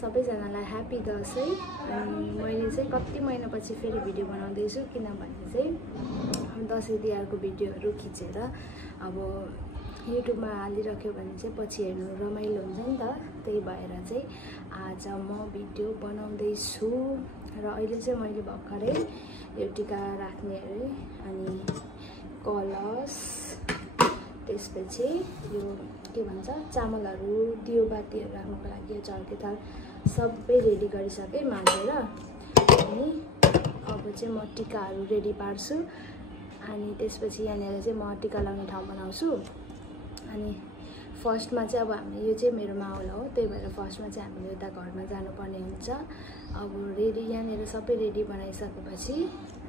सबैजनालाई ह्यापी दसैँ। अनि मैले चाहिँ कति महिनापछि फेरि भिडियो बनाउँदैछु किनभने चाहिँ दसैँ तिहारको भिडियोहरू खिचेर अब युट्युबमा हालिराख्यो भने चाहिँ पछि हेर्नु रमाइलो हुन्छ नि त। त्यही भएर चाहिँ आज म भिडियो बनाउँदैछु र अहिले चाहिँ मैले भर्खरै यो टिका राख्ने अरे अनि कलश त्यसपछि यो के भन्छ चामलहरू दियो बातीहरू राख्नुको लागि यो चर्के थाल सबै रेडी गरिसकेँ माझेर। अनि अब चाहिँ म टिकाहरू रेडी पार्छु अनि त्यसपछि यहाँनिर चाहिँ म टिका लगाउने ठाउँ बनाउँछु। अनि फर्स्टमा चाहिँ अब हामी यो चाहिँ मेरो माहौल हो, त्यही भएर फर्स्टमा चाहिँ हामीले उता घरमा जानुपर्ने हुन्छ। अब रेडी यहाँनिर सबै रेडी बनाइसकेपछि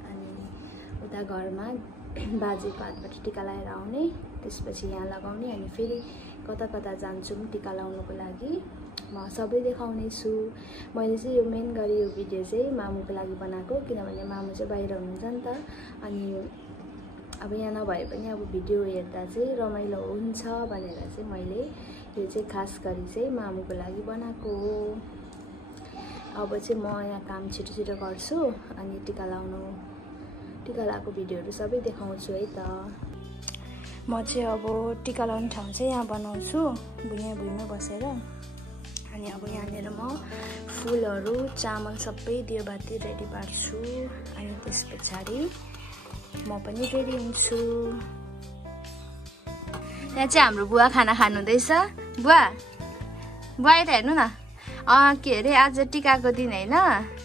अनि उता घरमा बाजेको हातबाट टिका लगाएर आउने, त्यसपछि यहाँ लगाउने अनि फेरि कता कता जान्छौँ टिका लगाउनुको लागि म सबै देखाउने छु। मैले चाहिँ यो मेन गरी यो भिडियो चाहिँ मामुको लागि बनाएको किनभने मामु चाहिँ बाहिर हुनुहुन्छ नि त। अनि अब यहाँ नभए पनि अब भिडियो हेर्दा चाहिँ रमाइलो हुन्छ भनेर चाहिँ मैले यो चाहिँ खास गरी चाहिँ मामुको लागि बनाएको हो। अब चाहिँ म यहाँ काम छिटो छिटो गर्छु अनि टिका लगाएको भिडियोहरू सबै देखाउँछु है त। म चाहिँ अब टिका लगाउने ठाउँ चाहिँ यहाँ बनाउँछु भुइँमा बसेर। अनि अब यहाँनिर म फुलहरू चामल सबै दियो बाती रेडी पार्छु अनि त्यस पछाडि म पनि रेडी हुन्छु। यहाँ चाहिँ हाम्रो बुवा खाना खानुहुँदैछ। बुवा यता हेर्नु न। के अरे आज टिकाको दिन होइन,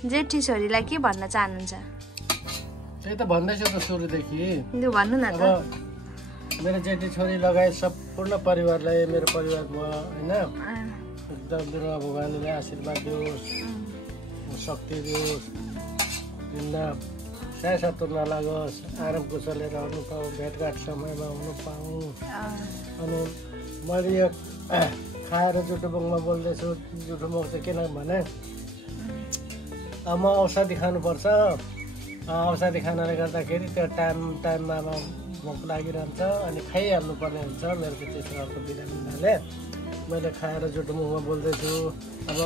जेठी छोरीलाई के भन्न चाहनुहुन्छ? त्यही त भन्दैछु त सुरुदेखि। लु भन्नु न त। मेरो जेठी छोरी लगायत सम्पूर्ण परिवारलाई मेरो परिवारमा होइन एकदम मेरो भगवानले आशीर्वाद दियोस्, शक्ति दियोस्, साय सत्तर नलागोस्, आराम कुशलले रहनु पाऊँ, भेटघाट समयमा हुनु पाऊँ। अनि मैले यो खाएर जुठो मुखमा बोल्दैछु। जुठो मुख चाहिँ किन भने म औषधि खानुपर्छ। औषधि खानाले गर्दाखेरि त्यो टाइममा भोक लागिरहन्छ अनि खाइहाल्नुपर्ने हुन्छ। मेरो चाहिँ त्यस्तो खालको बिरामीले मैले खाएर जुठो मुखमा बोल्दैछु। अब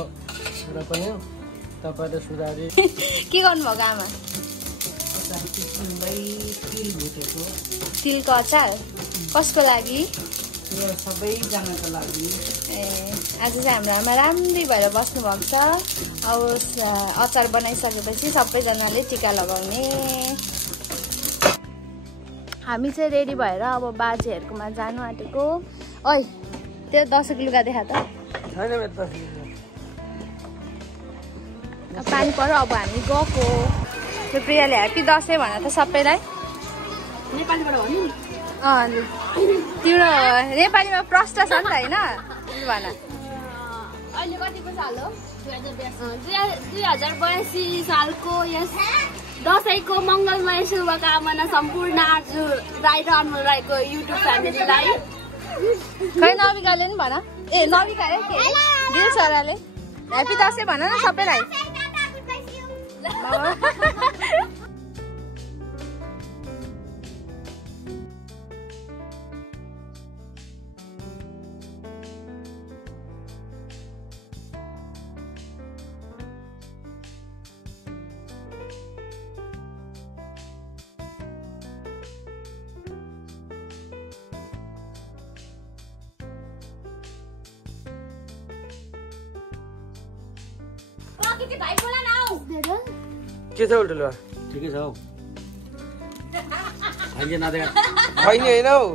र पनि तपाईँले सुधारी के गर्नुभएको आमा? तिलको अचार कसको लागि? सबैजनाको लागि। आज चाहिँ हाम्रो आमा राम्रै भएर बस्नु भएको छ। अब अचार बनाइसकेपछि सबैजनाले टिका लगाउने। हामी चाहिँ रेडी भएर अब बाजेहरूकोमा जानु आँटेको। ओइ त्यो 10 लुगा देखा त। छैन मेरो 10 पानी पर्यो। अब हामी गएको। त्यो प्रियाले ह्याप्पी दसैँ भन त सबैलाई। नेपालीबाट भन्नु नि। तिम्रो नेपालीमा प्रश्न छ नि त होइन? भन। अहिले कतिको साल हो? 2082 सालको यस दसैँको मङ्गलमय शुभकामना सम्पूर्ण आज राई र अनमोल राईको युट्युब फ्यामिलीलाई। खै नविकाले नि भन। ए नविका रे के दिल छोराले ह्याप्पी दसैँ भन न सबैलाई। के छ उल्टो लुवा? ठिकै छ हौ। होइन नदेखा होइन होइन हौ।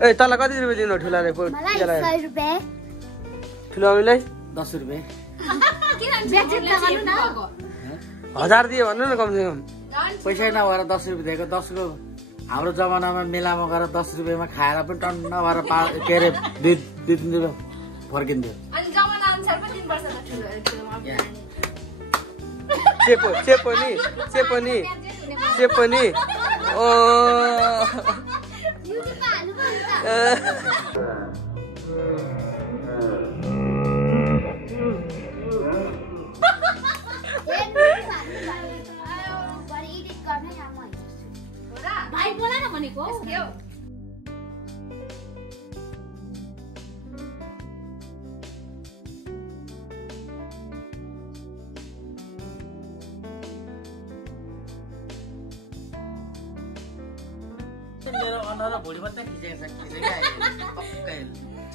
ए तँलाई कति रुपियाँ दिनु ठुलाले? ठुलो अमीलाई 10 रुपियाँ। 1000 दियो भन्नु न कमसेकम। पैसै नभएर 10 रुपियाँ दिएको। 10 को हाम्रो जमानामा मेलामा गएर 10 रुपियाँमा खाएर पनि टन्न भएर के अरे 2 दिन फर्किन्थ्यो। चेपनी ओ भाइ बोला न भनेको। र भुँडी मात्रै खिचेको छ खिचेकै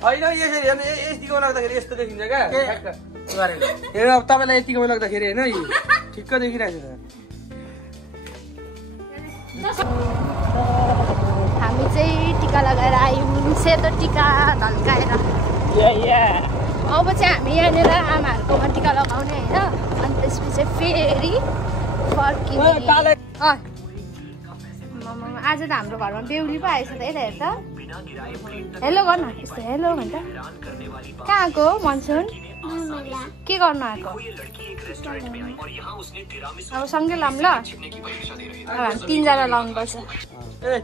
होइन यसरी हेर्नु यतिकोमा लाग्दाखेरि यस्तो देखिन्छ क्या गरेको हेर्नु अब तपाईँलाई यतिकोमा लाग्दाखेरि होइन ठिक्क देखिरहेको छ हामी चाहिँ टिका लगाएर आयौँ सेतो टिका ढल्काएर अब चाहिँ हामी यहाँनिर आमाहरूकोमा टिका लगाउने होइन अनि त्यसपछि फेरि फर्किने आज त हाम्रो घरमा बेहुली पो आएछ त यता हेर त हेलो गर्नु यस्तो हेलो भन्छ कहाँ आएको मनसुन के गर्नु आएको अब सँगै लाऊँ ल अब हामी 3 जना लाउनुपर्छ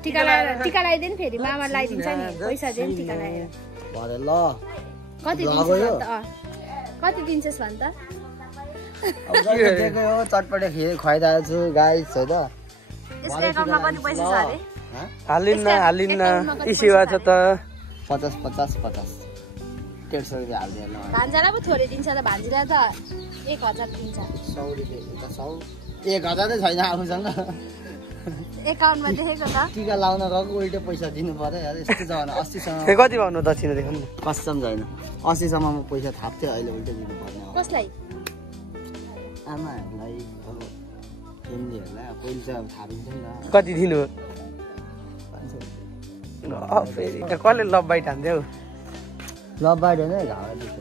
टिका लगाइदिनु फेरि मामा लगाइदिन्छ नि पैसा दिनु टिका लगाएर कति दिन्छस् भन् त कति दिन्छस् भन् त चटपटे खुवाइरहेको छु गाइस है त यसको एकाउन्टमा कति पैसा छ अरे हालिन्न इस्यु छ त 50 150 रुपियाँ हालिदिएन भान्जालाई पो थोरै दिन्छ त भान्जीलाई त 1000 दिन्छ 100 रुपियाँ 1000 नै छैन आफूसँग एकाउन्टमा देखेको त टिका लाउन गएको उल्टै पैसा दिनु पर्यो यार यस्तो जमाना 80 सम्म कति पाउनु दक्षिणा देखाउनु कसम छैन 80 सम्म म पैसा थाप्थेँ अहिले उल्टै दिनु पर्ने कसलाई आमाहरूलाई अब फेमिलीहरूलाई पहिले चाहिँ अब थापिन्छ नि त कति दिनु फेरि कसले लभ बाइट हान्थ्यो लभ बाइट होइन घाउ दिन्छ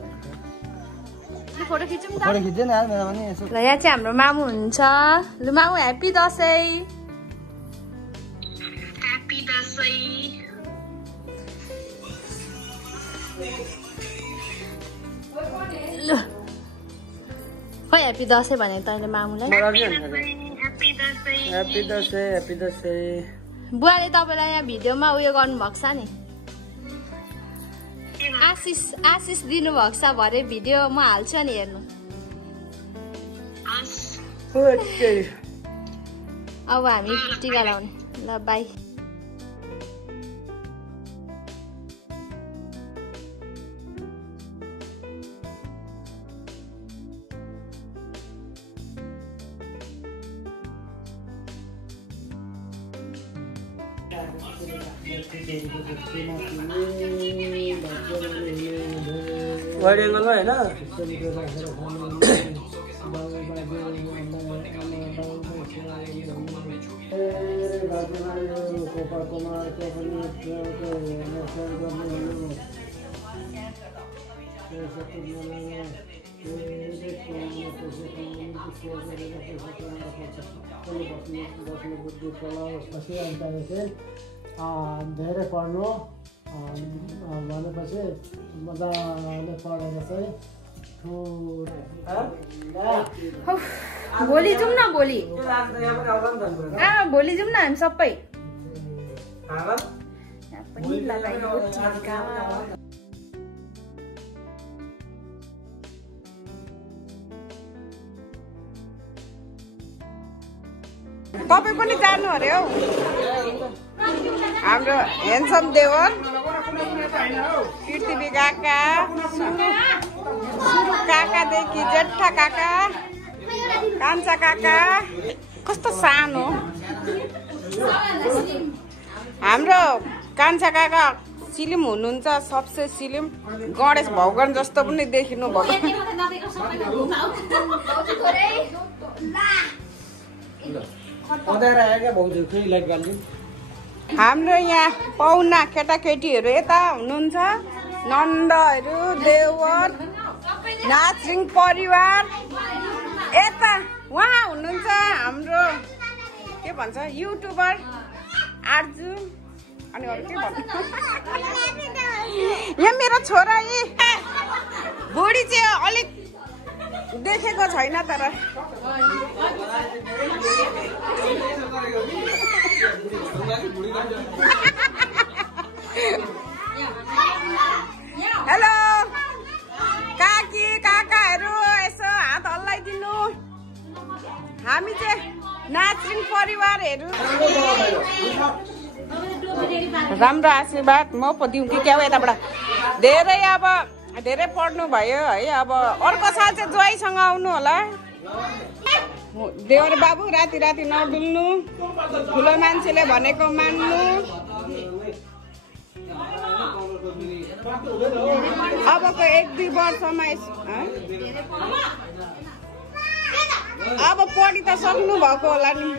फोटो खिचौँ त फोटो खिच्दैन यार मेरो पनि यसो ल यहाँ चाहिँ हाम्रो मामु हुनुहुन्छ लु मामु ह्याप्पी दसैँ ल खै ह्याप्पी दसैँ भने तैँले मामुलाई ह्याप्पी दसैँ बुवाले तपाईँलाई यहाँ भिडियोमा उयो गर्नुभएको छ नि आशिष दिनुभएको छ भरे भिडियो म हाल्छु नि हेर्नु अब हामी टिका लाउने ल बाई वाइड एङ्गलमा होइन धेरै पढ्नु भनेपछि मजाले पढेर चाहिँ भोलि जाउँ न भोलि भोलि जाउँ न हामी सबै तपाईँ पनि जानु अरे हौ हाम्रो हेन्सम देवर पृथ्वी काका सुरु काकादेखि जेठा काका कान्छा काका कस्तो सानो हाम्रो कान्छा काका सिलिम हुनुहुन्छ सबसे सिलिम गणेश भगवान जस्तो पनि देखिनु भएको हाम्रो यहाँ पाहुना केटाकेटीहरू यता हुनुहुन्छ नन्दहरू देवर नाचिङ परिवार यता उहाँ हुनुहुन्छ हाम्रो के भन्छ युट्युबर आर्जु अनि अरू के भन्छ यहाँ मेरो छोरा यी बुढी चाहिँ अलिक देखेको छैन तर हेलो काकी काकाहरू यसो हात हल्लाइदिनु हामी चाहिँ नाचिङ परिवारहरू राम्रो आशीर्वाद म पो दिउँ कि क्या हो यताबाट धेरै अब धेरै पढ्नु भयो है अब अर्को साल चाहिँ ज्वाइँसँग आउनु होला देवर बाबु राति राति नडुल्नु ठुलो मान्छेले भनेको मान्नु अबको 1-2 वर्षमा अब पढि त सक्नु भएको होला नि।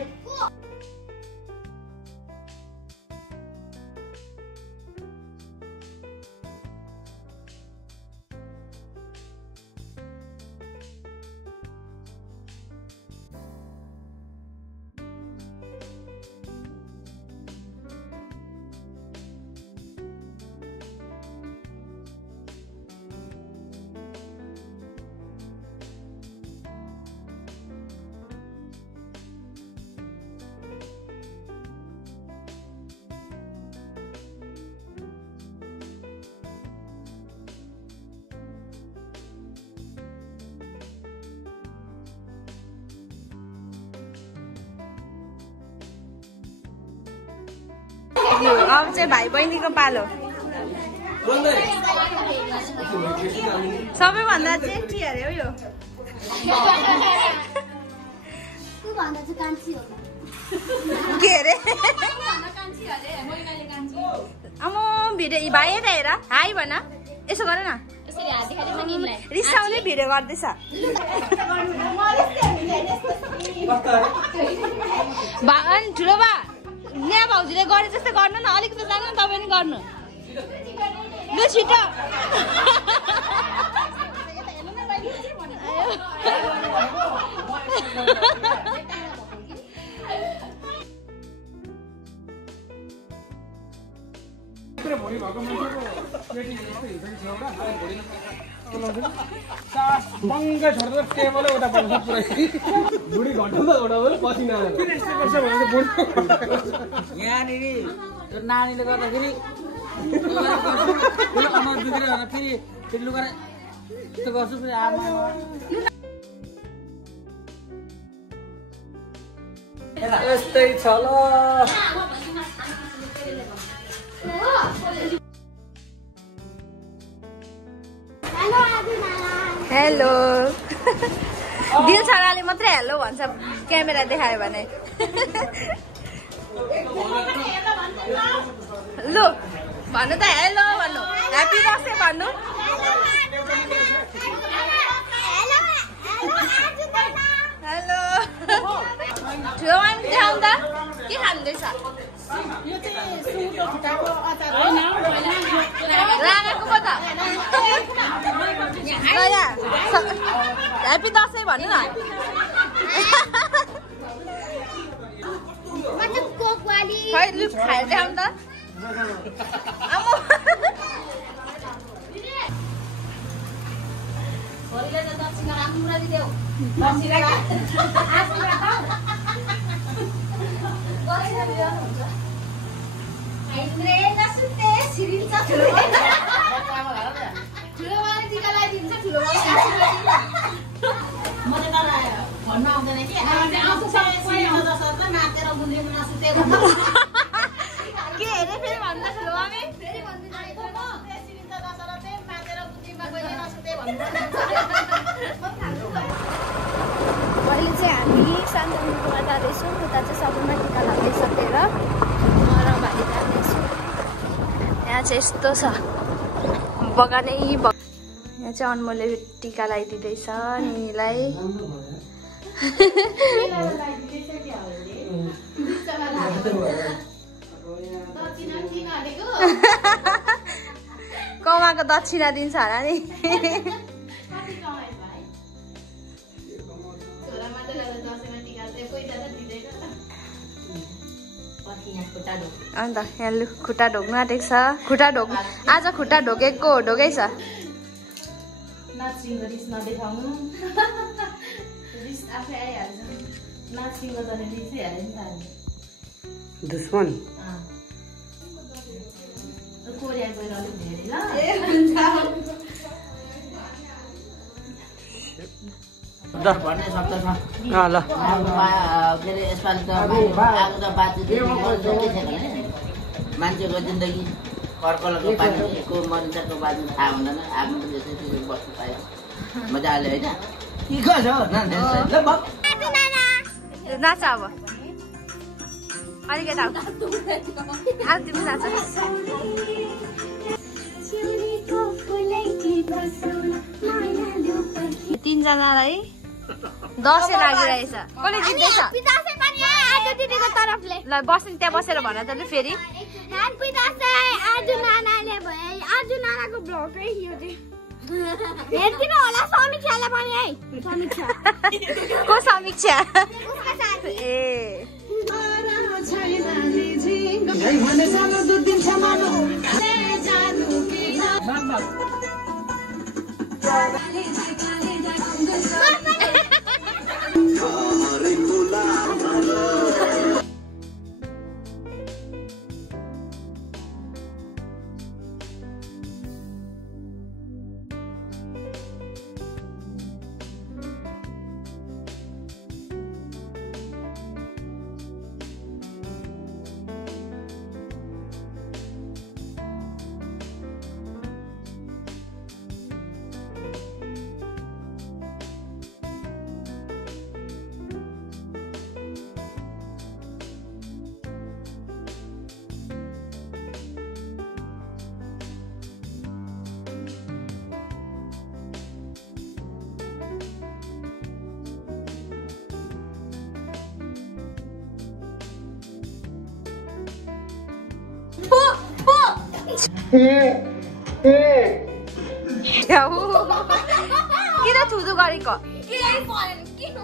अब चाहिँ भाइ बहिनीको पालो। सबैभन्दा चेन्टी अरे हो यो। के अरे अमो भिडियो भाइ हेर हेर हाई भन यसो गर न। रिसाउने भिडियो गर्दैछ। ठुलो बा यहाँ भाउजूले गरे जस्तै गर्नु न, अलिकति जानु न तपाईँ नि गर्नु लु छिटो। बङ्गै छोड्दा टेबलै उता पर्छ पुरै बुढी घटाउँदा पसिना यहाँनिर त्यो नानीले गर्दाखेरि अनुहार बिग्रियो भने फेरि लुगाएर यस्तो गर्छु फेरि आमा यस्तै छ ल। हेलो दिल छाडाले मात्रै हेलो भन्छ क्यामेरा देखायो भने। लु भन्नु त हेलो भन्नु, ह्याप्पी बर्थडे भन्नु। हेलो ठुलो माम देखाउनु त के खाँदैछ? रागाको पो त ह्याप्पी दसैँ भन्नु न। खै लु खाएर देखाउनु त। भन्नु आउँदैन कि के हेरे फेरि भन्दा ठुलो मामी अहिले चाहिँ हामी शान्तनुमा जाँदैछौँ। उता चाहिँ सबैमा टिका लगाइसकेर म र भाइ जाँदैछु। यहाँ चाहिँ यस्तो छ बगानै यहाँ चाहिँ अनमोलले टिका लगाइदिँदैछ निलाई। कमाएको दक्षिणा दिन्छ होला नि। अन्त यहाँ लु खुट्टा ढोक्नु आँटेको छ। खुट्टा ढोक आज खुट्टा ढोकेको ढोकै छ। दुश्मन भन्ने सक्दैन ल के अरे यसपालि त आगो त बाँच्दै मान्छेको जिन्दगी कर्कलको पानीको मरिचको बाँच्नु थाहा हुँदैन। आफ्नो त त्यसै बस्नु पायो मजाले होइन। के गर्छ नाच अब अलिकति अब तिमी नाच। तीनजनालाई 10 लागिरहेछ कसले जित्दैछ ल बस्नु त्यहाँ बसेर भन त ल फेरि को समीक्षा ए किन थुदु गरेको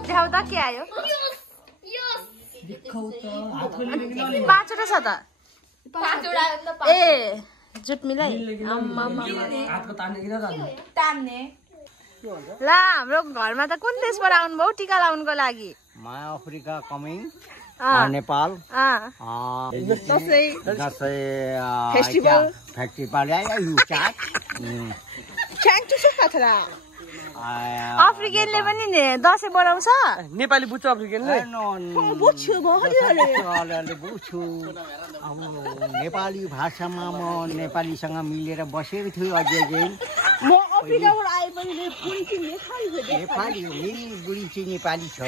देखाउ त के आयो 5 वटा छ त ए जुट मिलाइ ल हाम्रो घरमा त कुन देशबाट आउनु भयो टिका लाउनको लागि माया अफ्रिका कमिङ नेपाल फेस्टिभल अफ्रिकनले पनि दसैँ बनाउँछ नेपाली बुझ्छ अफ्रिकनले बुझ्छु अब नेपाली भाषामा म नेपालीसँग मिलेर बसेको छु अझै नेपाली हो मेरी बुढी चाहिँ नेपाली छ